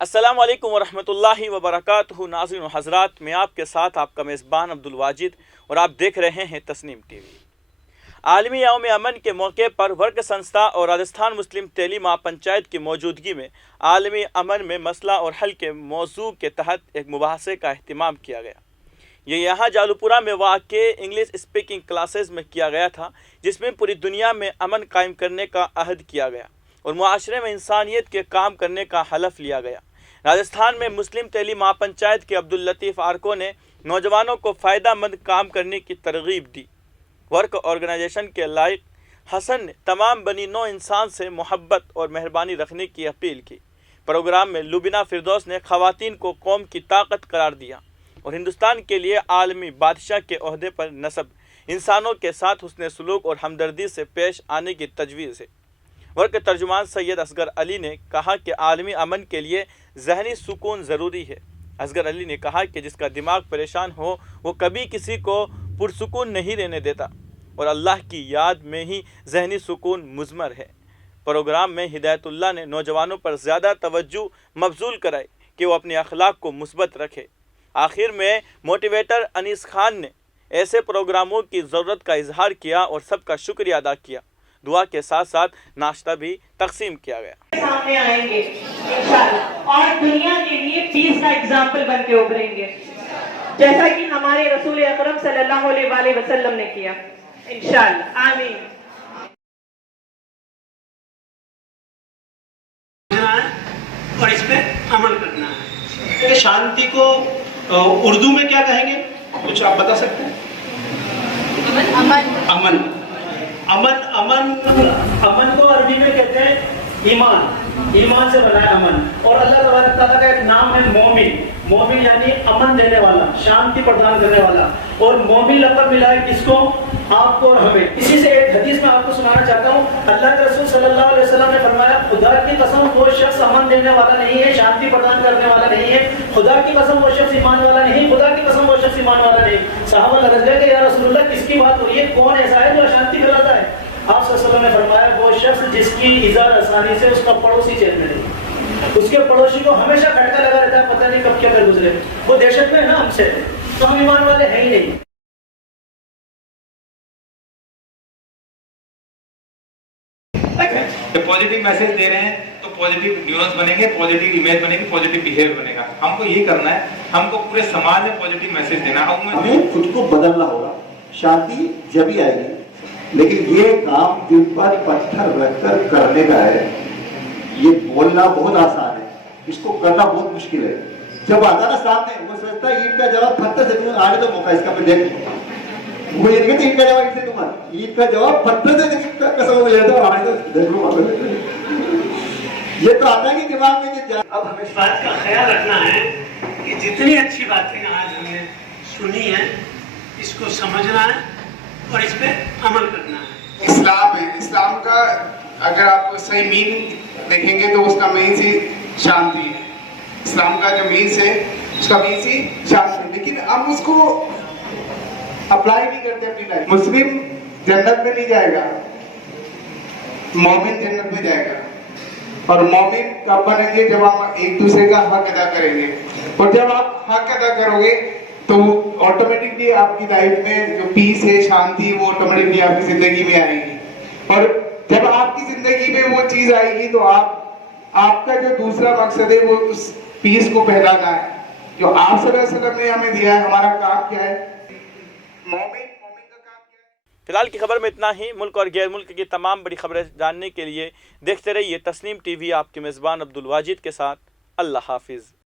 السلام علیکم ورحمۃ اللہ وبرکاتہ۔ ناظرین و حضرات، میں آپ کے ساتھ آپ کا میزبان عبدالواجد اور آپ دیکھ رہے ہیں تسنیم ٹی وی۔ عالمی یوم امن کے موقع پر ورک سنستھا اور راجستھان مسلم تعلیم پنچایت کی موجودگی میں عالمی امن میں مسئلہ اور حل کے موضوع کے تحت ایک مباحثے کا اہتمام کیا گیا۔ یہ یہاں جالوپورہ میں واقع انگلش اسپیکنگ کلاسز میں کیا گیا تھا، جس میں پوری دنیا میں امن قائم کرنے کا عہد کیا گیا اور معاشرے میں انسانیت کے کام کرنے کا حلف لیا گیا۔ راجستھان میں مسلم تعلیم پنچایت کے عبداللطیف آرکو نے نوجوانوں کو فائدہ مند کام کرنے کی ترغیب دی۔ ورک آرگنائزیشن کے لائق حسن نے تمام بنی نوع انسان سے محبت اور مہربانی رکھنے کی اپیل کی۔ پروگرام میں لبنہ فردوس نے خواتین کو قوم کی طاقت قرار دیا اور ہندوستان کے لیے عالمی بادشاہ کے عہدے پر نصب انسانوں کے ساتھ حسن سلوک اور ہمدردی سے پیش آنے کی تجویز ہے۔ ورک ترجمان سید اصغر علی نے کہا کہ عالمی امن کے لیے ذہنی سکون ضروری ہے۔ اصغر علی نے کہا کہ جس کا دماغ پریشان ہو وہ کبھی کسی کو پرسکون نہیں رہنے دیتا اور اللہ کی یاد میں ہی ذہنی سکون مضمر ہے۔ پروگرام میں ہدایت اللہ نے نوجوانوں پر زیادہ توجہ مبذول کرائی کہ وہ اپنے اخلاق کو مثبت رکھے۔ آخر میں موٹیویٹر انیس خان نے ایسے پروگراموں کی ضرورت کا اظہار کیا اور سب کا شکریہ ادا کیا۔ دعا کے ساتھ ساتھ ناشتہ بھی تقسیم کیا گیا۔ سامنے آئیں گے انشاءاللہ اور دنیا کے لیے پیس کا اگزامپل بن کے ابھریں گے، جیسا کہ ہمارے رسول اکرم صلی اللہ علیہ وآلہ وسلم نے کیا انشاءاللہ۔ آمین۔ اور اس پہ عمل کرنا ہے۔ شانتی کو اردو میں کیا کہیں گے؟ کچھ آپ بتا سکتے ہیں؟ امن۔ امن امن امن کو عربی میں کہتے ہیں ایمان، ایمان سے بنا ہے امن۔ اور اللہ تبارک تعالیٰ کا ایک نام ہے مومن۔ مومن یعنی امن دینے والا، شانتی پردان کرنے والا۔ اور مومن لقب ملا ہے کس کو؟ آپ کو اور ہمیں۔ اسی سے ایک حدیث میں آپ کو سنانا چاہتا ہوں۔ اللہ کے رسول صلی اللہ علیہ وسلم نے فرمایا، خدا کی قسم وہ شخص امن دینے والا نہیں ہے، شانتی پردان کرنے والا نہیں ہے، خدا کی قسم وہ شخص ایمان والا نہیں، خدا کی قسم وہ شخص ایمان والا نہیں۔ صحابہ لگ گئے کہ یا رسول اللہ کس کی بات ہو رہی ہے؟ کون ایسا ہے جو اشانتی پھیلاتا ہے؟ آپ صلی اللہ علیہ وسلم نے فرمایا وہ شخص جس کی اظہار آسانی سے اس کا پڑوسی چین میں نہیں، اس کے پڑوسی کو ہمیشہ کھٹکا لگا رہتا ہے، پتہ نہیں کب کیا کر گزرے، وہ دہشت میں ہے نا ہم سے، تو ہم ایمان والے ہیں ہی نہیں۔ پازیٹیو میسج دے رہے ہیں تو پازیٹیو نیورونز بنیں گے، پازیٹیو امیج بنے گی، پازیٹیو بیہیویئر بنے گا۔ ہم کو یہ کرنا ہے، ہم کو پورے سماج میں پازیٹیو میسج دینا ہے۔ ہمیں خود کو بدلنا ہوگا۔ شانتی جبھی آئے گی، لیکن یہ کام دل پر پتھر رکھ کر کرنے کا ہے۔ یہ بولنا بہت آسان ہے، اس کو کرنا بہت مشکل ہے۔ جب آتا نا سامنے، وہ سمجھتا ہے اینٹ کا جواب پتھر سے دوں، آگے تو موقع اس کا میں دیکھ وہ یہ کہتے اینٹ کا جواب اینٹ سے دوں گا، اینٹ کا جواب پتھر سے قسم ہو جاتا ہے، آگے تو دیکھ لو۔ یہ تو آتا ہے کہ دماغ میں کہ اب ہمیں اس بات کا خیال رکھنا ہے کہ جتنی اچھی باتیں آج ہم نے سنی ہیں اس کو سمجھنا ہے اور اس پہ عمل کرنا ہے۔ اسلام ہے، اسلام کا اگر آپ صحیح مین دیکھیں گے تو اس کا مینس ہی شانتی ہے۔ اسلام کا جو مینس ہے اس کا مینس ہی شانتی ہے، لیکن ہم اس کو اپلائی نہیں کرتے اپنی لائف۔ مسلم جنت میں نہیں جائے گا، مومن جنت میں جائے گا۔ اور مومن کب بنیں گے؟ جب آپ ایک دوسرے کا حق ادا کریں گے، اور جب آپ حق ادا کرو گے تو آٹومیٹکلی آپ کی لائف میں جو پیس ہے، شانتی، وہ آٹومیٹکلی آپ کی زندگی میں آئے گی۔ اور جب آپ کی زندگی میں وہ چیز آئے گی تو آپ کا جو دوسرا مقصد ہے وہ اس پیس کو پھیلانا ہے جو آپ صلی اللہ علیہ وسلم نے ہمیں دیا ہے۔ ہمارا کام کیا ہے؟ مومن کا کام کیا ہے؟ فی الحال کی خبر میں اتنا ہی۔ ملک اور غیر ملک کی تمام بڑی خبریں جاننے کے لیے دیکھتے رہیے تسنیم ٹی وی۔ آپ کے میزبان عبدالواجد کے ساتھ اللہ حافظ۔